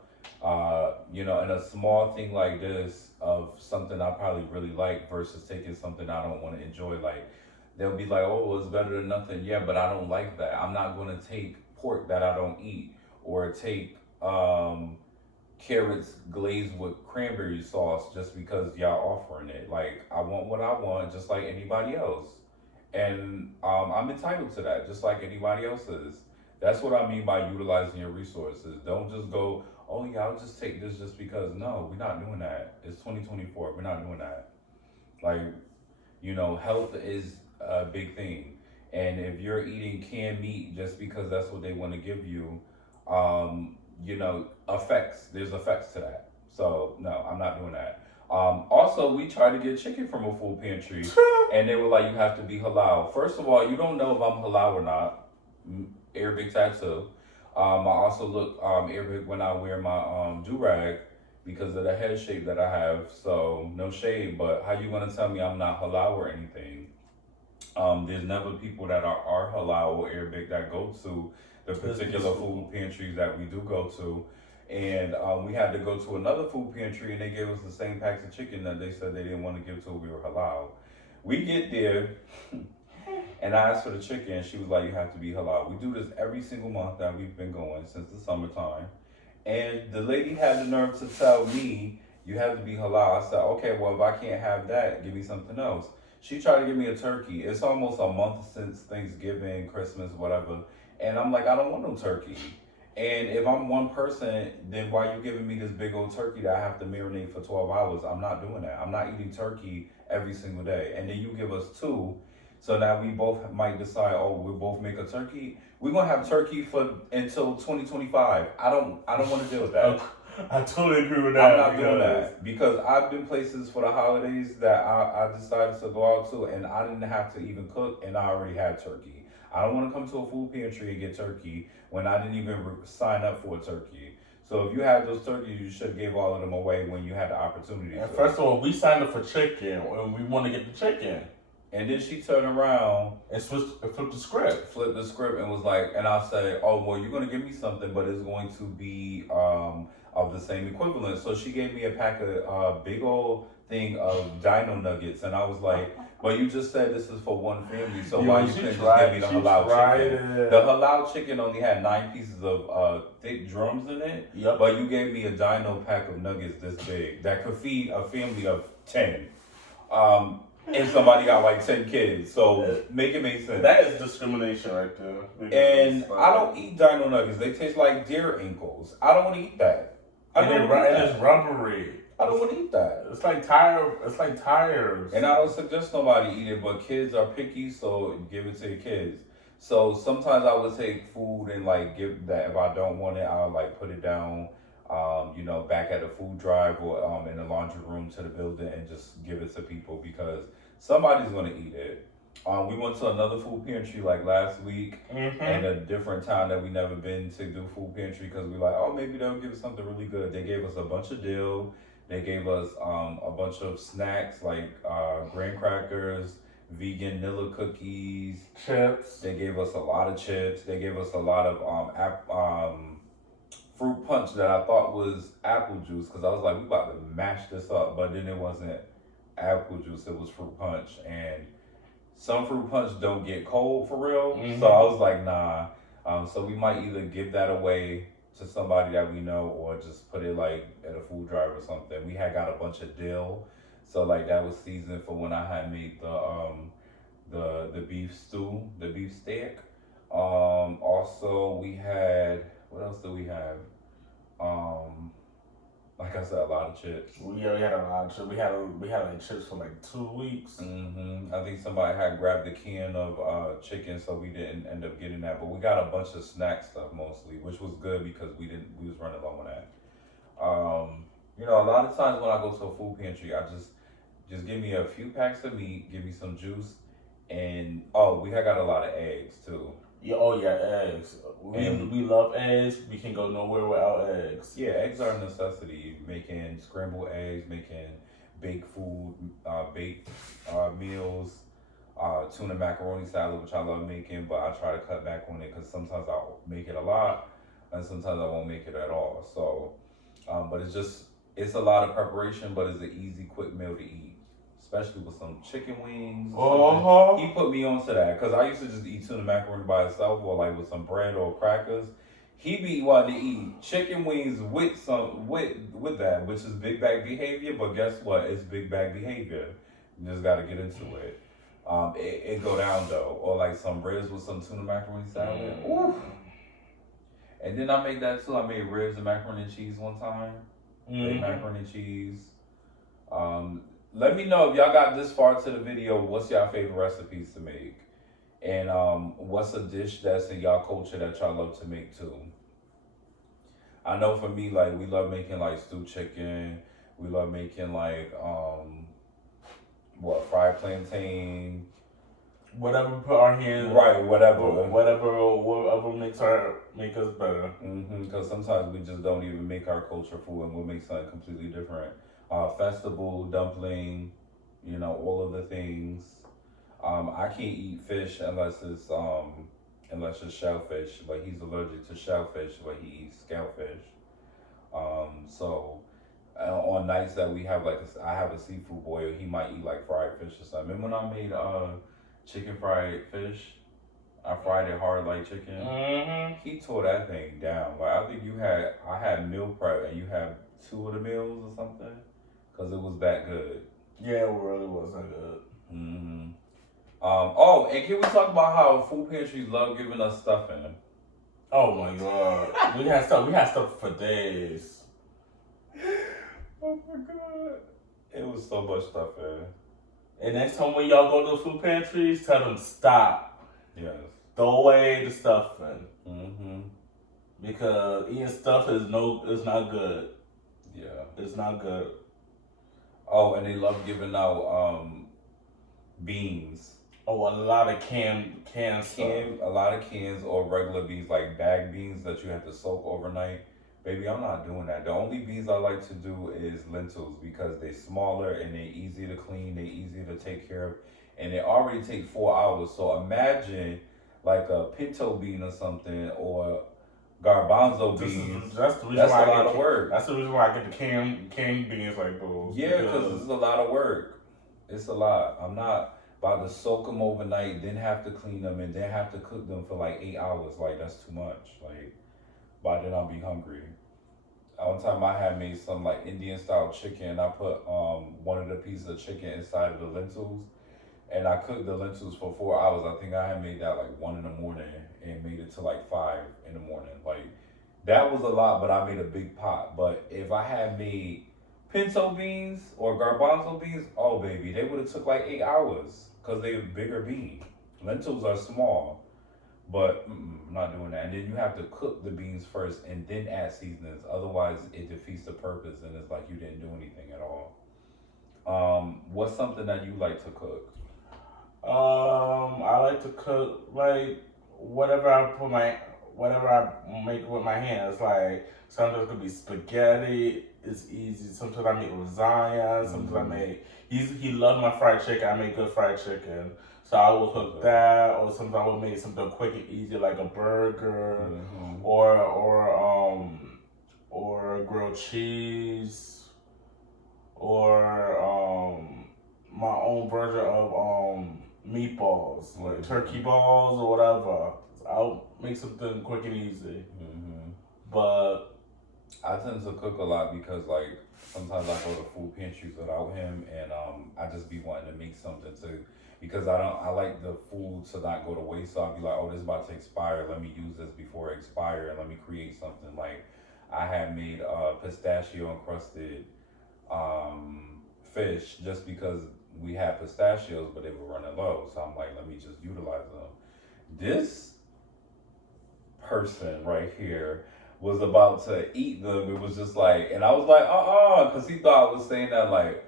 And a small thing like this of something I probably really like versus taking something I don't want to enjoy. Like they'll be like, oh, it's better than nothing. Yeah, but I don't like that. I'm not going to take pork that I don't eat, or take carrots glazed with cranberry sauce just because y'all offering it. Like I want what I want, just like anybody else, and I'm entitled to that, just like anybody else is. That's what I mean by utilizing your resources. Don't just go, oh yeah, I'll just take this just because. No, we're not doing that. It's 2024. We're not doing that. Like, health is a big thing. And if you're eating canned meat just because that's what they want to give you, there's effects to that. So no, I'm not doing that. Also, we tried to get chicken from a food pantry, and they were like, you have to be halal. First of all, you don't know if I'm halal or not. Arabic tattoo. I also look Arabic when I wear my do-rag because of the head shape that I have. So no shade, but how you gonna tell me I'm not halal or anything? There's never people that are halal or Arabic that go to the particular food pantries that we do go to. And we had to go to another food pantry, and they gave us the same packs of chicken that they said they didn't want to give till we were halal. We get there, and I asked for the chicken, and she was like, you have to be halal. We do this every single month that we've been going since the summertime. And the lady had the nerve to tell me, you have to be halal. I said, okay, well, if I can't have that, give me something else. She tried to give me a turkey. It's almost a month since Thanksgiving, Christmas, whatever. And I'm like, I don't want no turkey. And if I'm one person, then why are you giving me this big old turkey that I have to marinate for 12 hours? I'm not doing that. I'm not eating turkey every single day, and then you give us 2. So now we both might decide, oh, we'll both make a turkey. We're gonna have turkey for until 2025. I don't want to deal with that. I totally agree with that. I'm not doing that because I've been places for the holidays that I decided to go out to, and I didn't have to even cook, and I already had turkey. I don't want to come to a food pantry and get turkey when I didn't even sign up for a turkey. So if you had those turkeys, you should have gave all of them away when you had the opportunity. And first of all, we signed up for chicken, and we want to get the chicken. And then she turned around and flipped the script. Flipped the script and was like, and I said, oh, well, you're going to give me something, but it's going to be of the same equivalent. So she gave me a pack of big old thing of dino nuggets. And I was like, well, you just said this is for one family, so why you couldn't just give me the halal chicken? The halal chicken only had 9 pieces of thick drums in it, but you gave me a dino pack of nuggets this big that could feed a family of 10. And somebody got like 10 kids, so make it make sense. That is discrimination right there. And I don't eat dino nuggets. They taste like deer ankles. I don't want to eat that. And it's rubbery. I don't want to eat that. It's like tires. And I don't suggest nobody eat it, but kids are picky, so give it to your kids. So sometimes I would take food and like give that. If I don't want it, I'll like put it down. Back at the food drive or in the laundry room to the building and just give it to people because somebody's going to eat it. We went to another food pantry like last week in a different town that we never been to do food pantry because we like, oh, maybe they'll give us something really good. They gave us a bunch of dill. They gave us a bunch of snacks like graham crackers, vegan Nilla cookies. Chips. They gave us a lot of chips. They gave us a lot of fruit punch that I thought was apple juice because I was like, we about to mash this up, but then it wasn't apple juice, it was fruit punch. And some fruit punch don't get cold for real, so I was like, nah. So we might either give that away to somebody that we know or just put it like at a food drive or something. We had got a bunch of dill, so like that was seasoned for when I had made the beef stew, the beef steak. Also we had, what else do we have? Like I said, a lot of chips. We had a lot of chips. We had like chips for like 2 weeks. I think somebody had grabbed the can of chicken, so we didn't end up getting that. But we got a bunch of snack stuff mostly, which was good because we was running low on that. A lot of times when I go to a food pantry, I just give me a few packs of meat, give me some juice, and we had got a lot of eggs too. Eggs. We love eggs. We can go nowhere without eggs. Yeah, eggs are a necessity. Making scrambled eggs, making baked food, baked meals, tuna macaroni salad, which I love making, but I try to cut back on it because sometimes I'll make it a lot and sometimes I won't make it at all. So, but it's a lot of preparation, but it's an easy, quick meal to eat. Especially with some chicken wings. He put me onto that because I used to just eat tuna macaroni by itself or like with some bread or crackers. He be wanting to eat chicken wings with that, which is big bag behavior. But guess what? It's big bag behavior. You just got to get into it. It go down though, or like some ribs with some tuna macaroni salad. Ooh. And then I made that too. I made ribs and macaroni and cheese one time. Made macaroni and cheese. Let me know if y'all got this far to the video, what's y'all favorite recipes to make? And what's a dish that's in y'all culture that y'all love to make too? I know for me, like, we love making like stewed chicken. We love making like, fried plantain. Whatever we put our hands. Right, whatever make us better. Because sometimes we just don't even make our culture food and we'll make something completely different. Festival, dumpling, all of the things. I can't eat fish unless it's shellfish, but he's allergic to shellfish, but he eats scalefish. On nights that we have I have a seafood boil, he might eat like fried fish or something. Remember when I made chicken fried fish? I fried it hard like chicken. He tore that thing down. Like I think I had meal prep and you had 2 of the meals or something. Because it was that good. Yeah, it really was that good. And can we talk about how food pantries love giving us stuffing? Oh my God. We had stuff for days. Oh my God. It was so much stuffing. And next time when y'all go to the food pantries, tell them stop. Yes. Throw away the stuffing. Mm-hmm. Because eating stuff is not good. Yeah. It's not good. Oh, and they love giving out beans. Oh, a lot of canned stuff. A lot of cans or regular beans, like bag beans that you have to soak overnight. Baby, I'm not doing that. The only beans I like to do is lentils because they're smaller and they're easy to clean, they're easy to take care of, and they already take 4 hours. So imagine like a pinto bean or something or garbanzo beans. That's the reason That's why a lot of work. That's the reason why I get the canned beans like those. Yeah, because it's a lot of work. It's a lot. I'm not about to soak them overnight, then have to clean them, and then have to cook them for like 8 hours. Like that's too much. Like by then I'll be hungry. One time I had made some like Indian style chicken. I put one of the pieces of chicken inside of the lentils, and I cooked the lentils for 4 hours. I think I had made that like 1 in the morning and made it to like 5 in the morning. Like that was a lot, but I made a big pot. But if I had made pinto beans or garbanzo beans, oh baby, they would have took like 8 hours because they're bigger bean. Lentils are small. But I'm not doing that. And then you have to cook the beans first and then add seasonings. Otherwise, it defeats the purpose and it's like you didn't do anything at all. What's something that you like to cook? I like to cook like whatever I make with my hands. Like sometimes it could be spaghetti. It's easy. Sometimes I make lasagna. Sometimes I make. He loves my fried chicken. I make good fried chicken. So I will cook that, or sometimes I will make something quick and easy like a burger, or grilled cheese, or my own version of meatballs, like turkey balls or whatever. I'll make something quick and easy. But I tend to cook a lot because like sometimes I go to food pantries without him, and I just be wanting to make something to. Because I like the food to not go to waste, so I'll be like, oh, this is about to expire. Let me use this before it expires, and let me create something. Like I had made pistachio encrusted fish just because we had pistachios, but they were running low. So I'm like, let me just utilize them. This person right here was about to eat them. It was just like, and I was like, because he thought I was saying that like.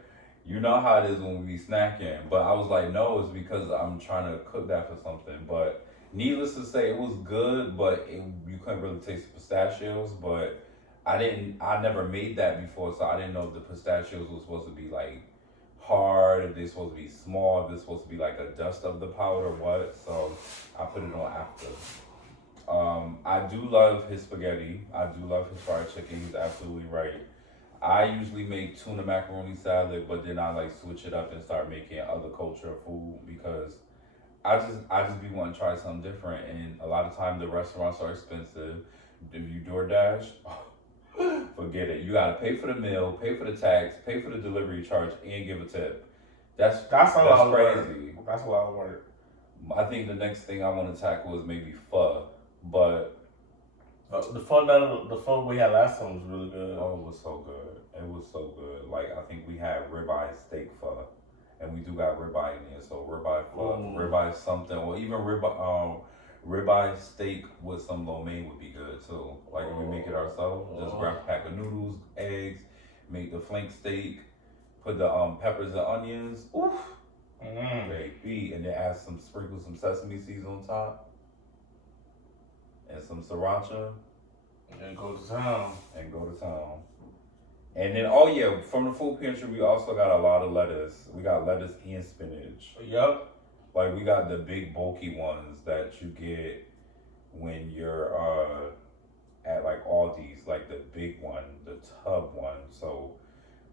You know how it is when we be snacking. But I was like, no, it's because I'm trying to cook that for something. But needless to say, it was good, but you couldn't really taste the pistachios. But I never made that before, so I didn't know if the pistachios was supposed to be like hard, if they're supposed to be small, if they're supposed to be like a dust of the powder, what. So I put it on after. I do love his spaghetti. I do love his fried chicken. He's absolutely right. I usually make tuna macaroni salad, but then I like switch it up and start making other culture food because I just be wanting to try something different. And a lot of times the restaurants are expensive. If you DoorDash, forget it. You gotta pay for the meal, pay for the tax, pay for the delivery charge, and give a tip. That's a lot of crazy. Work. That's a lot of work. I think the next thing I want to tackle is maybe pho, but. The pho we had last time was really good. Oh, it was so good. It was so good. Like I think we had ribeye steak pho, and we do got ribeye in there. So ribeye pho, ribeye something, or even ribeye steak with some lo mein would be good too. Like if we make it ourselves, just grab a pack of noodles, eggs, make the flank steak, put the peppers and onions, baby, and then sprinkle some sesame seeds on top. And some sriracha. And go to town. And then, oh yeah, from the food pantry, we also got a lot of lettuce. We got lettuce and spinach. Yep. Like, we got the big, bulky ones that you get when you're at, like, Aldi's. Like, the big one, the tub one. So,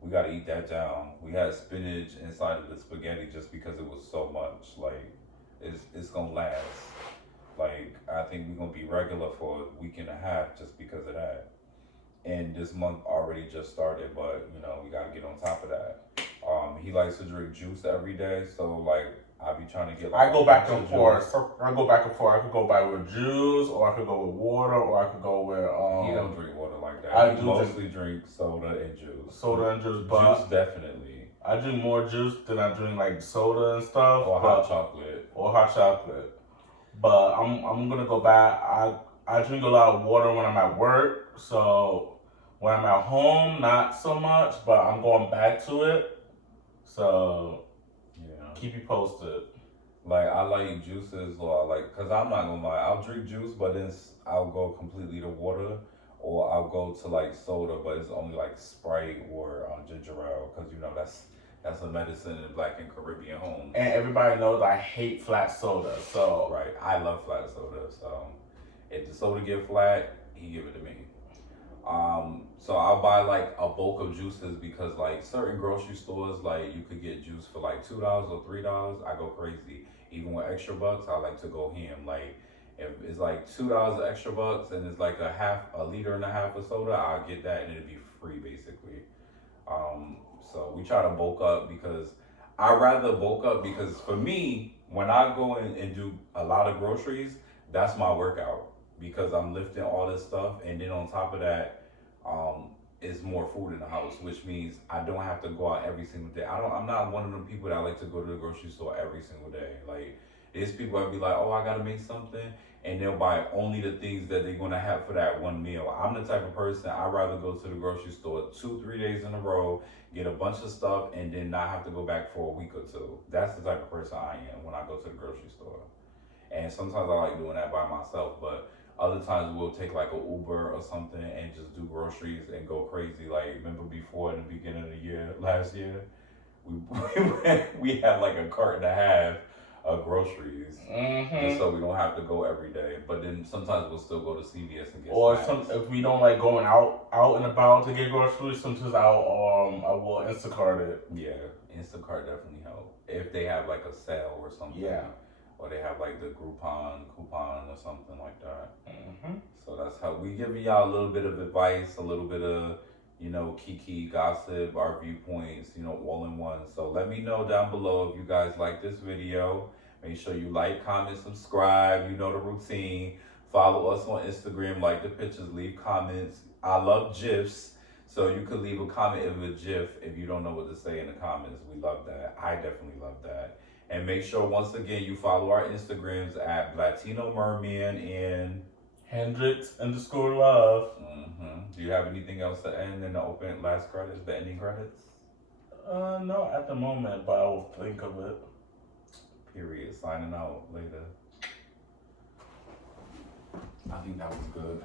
we got to eat that down. We had spinach inside of the spaghetti just because it was so much. Like, it's going to last. Like, I think we're going to be regular for a week and a half just because of that. And this month already just started, but, you know, we got to get on top of that. He likes to drink juice every day, so, like, I be trying to get, like, I go back and forth. I could go by with juice, or I could go with water, or I could go with, He don't drink water like that. I he do mostly drink soda and juice. Soda and juice, but... Juice, definitely. I drink more juice than I drink like soda and stuff. Or hot chocolate. Or hot chocolate. But I'm gonna go back. I drink a lot of water when I'm at work. So when I'm at home, not so much. But I'm going back to it. So Yeah. keep you posted. Like I like juices, or like, cause I'm not gonna lie, I'll drink juice, but then I'll go completely to water, or I'll go to like soda, but it's only like Sprite or ginger ale, cause that's a medicine in Black and Caribbean homes. And everybody knows I hate flat soda. So Right, I love flat soda. So if the soda get flat, he give it to me. So I'll buy like a bulk of juices because like certain grocery stores, like you could get juice for like $2 or $3. I go crazy. Even with extra bucks, I like to go ham. Like if it's like $2 extra bucks and it's like a liter and a half of soda, I'll get that and it'll be free basically. So we try to bulk up because I rather bulk up because for me, when I go in and do a lot of groceries, that's my workout because I'm lifting all this stuff, and then on top of that, is more food in the house, which means I don't have to go out every single day. I'm not one of them people that like to go to the grocery store every single day. Like there's people that be like, oh, I gotta make something, and they'll buy only the things that they're gonna have for that one meal. I'm the type of person I'd rather go to the grocery store 2-3 days in a row, get a bunch of stuff, and then not have to go back for a week or two. That's the type of person I am when I go to the grocery store. And sometimes I like doing that by myself, but other times we'll take like an Uber or something and just do groceries and go crazy. Like remember before in the beginning of the year, last year, we we had like a cart and a half of groceries, and so we don't have to go every day. But then sometimes we'll still go to CVS and get or snacks. if we don't like going out and about to get groceries, sometimes I will Instacart it. Yeah, Instacart definitely help if they have like a sale or something. Yeah. Or they have like the Groupon coupon or something like that. Mm-hmm. So that's how we giving y'all a little bit of advice, a little bit of, kiki gossip, our viewpoints, all in one. So let me know down below if you guys like this video. Make sure you like, comment, subscribe. You know the routine. Follow us on Instagram, like the pictures, leave comments. I love GIFs. So you could leave a comment of a GIF if you don't know what to say in the comments. We love that. I definitely love that. And make sure, once again, you follow our Instagrams at Latino Merman and Hendrix_love. Do you have anything else to end in the last credits, the ending credits? No, at the moment, but I will think of it. Period. Signing out later. I think that was good.